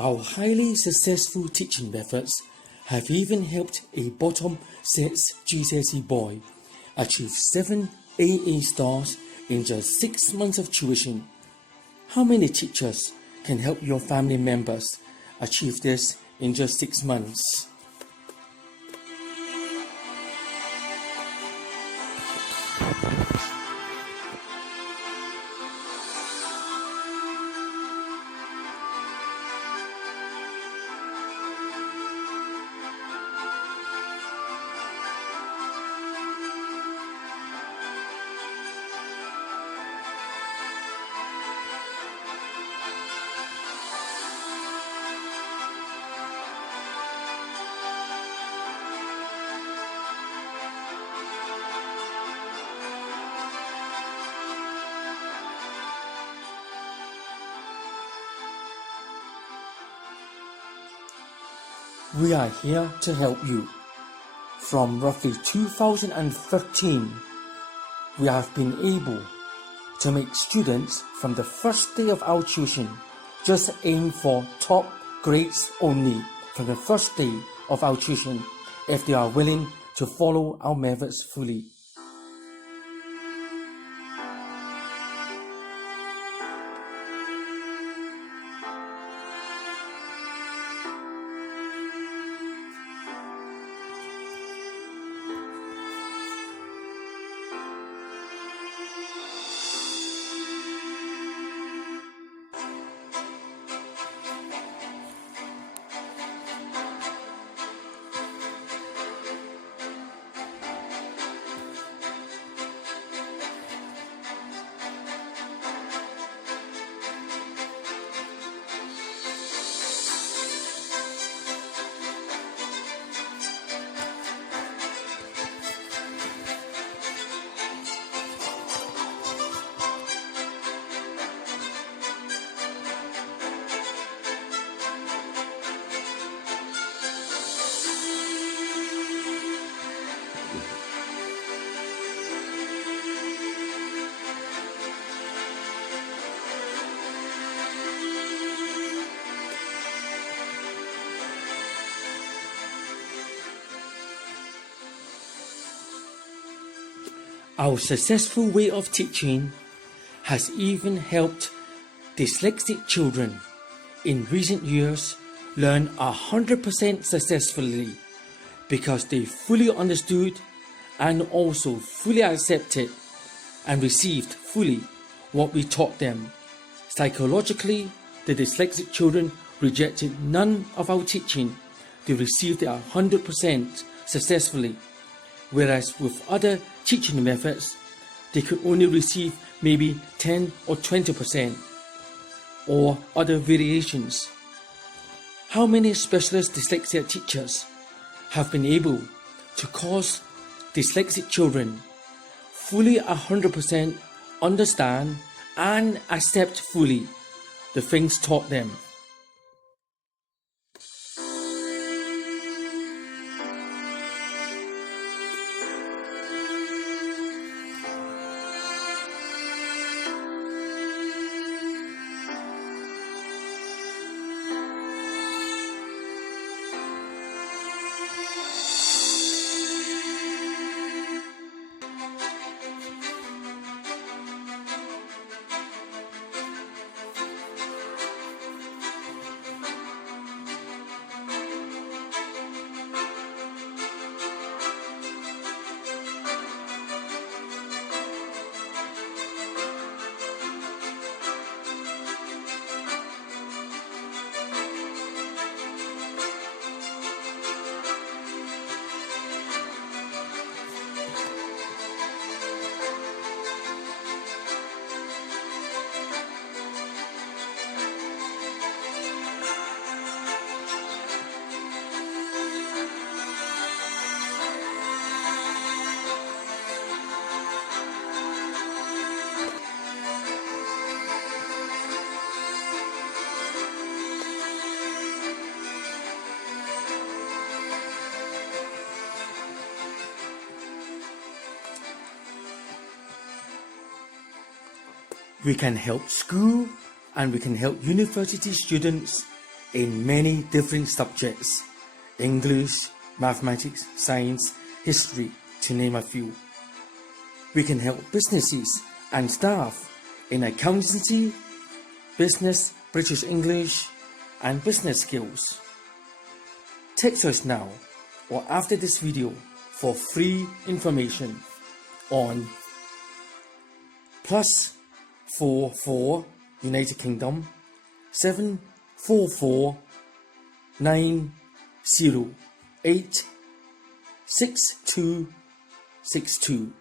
Our highly successful teaching methods have even helped a bottom 6 GCSE boy achieve 7 AA stars in just 6 months of tuition. How many teachers can help your family members achieve this in just 6 months? We are here to help you. From roughly 2013, we have been able to make students from the first day of our tuition just aim for top grades only from the first day of our tuition if they are willing to follow our methods fully. Our successful way of teaching has even helped dyslexic children in recent years learn 100% successfully because they fully understood and also fully accepted and received fully what we taught them. Psychologically, the dyslexic children rejected none of our teaching. They received it 100% successfully. Whereas with other teaching methods, they could only receive maybe 10 or 20% or other variations. How many specialist dyslexia teachers have been able to cause dyslexic children fully 100% understand and accept fully the things taught them? We can help school and we can help university students in many different subjects: English, mathematics, science, history, to name a few. We can help businesses and staff in accountancy, business, British English, and business skills. Text us now or after this video for free information on +44 United Kingdom 744 908 6262.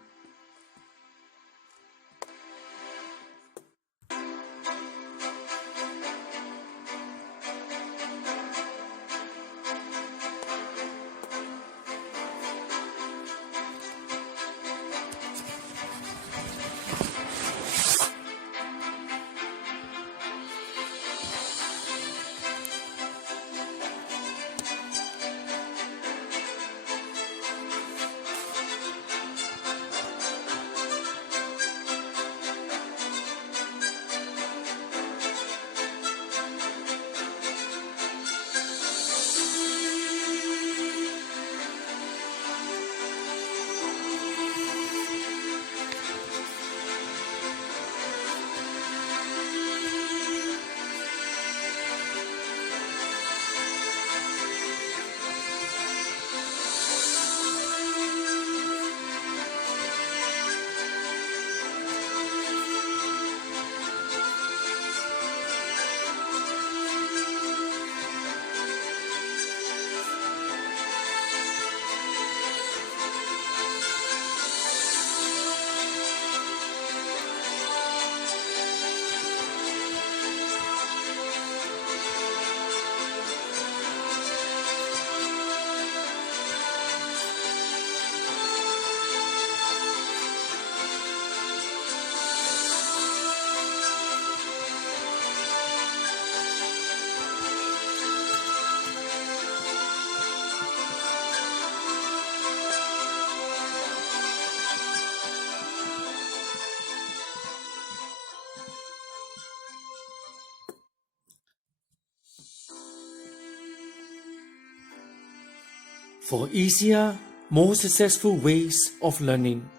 For easier, more successful ways of learning,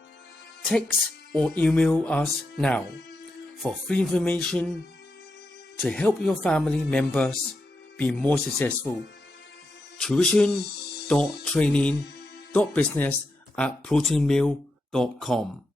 text or email us now for free information to help your family members be more successful. Tuition.training.business@protonmail.com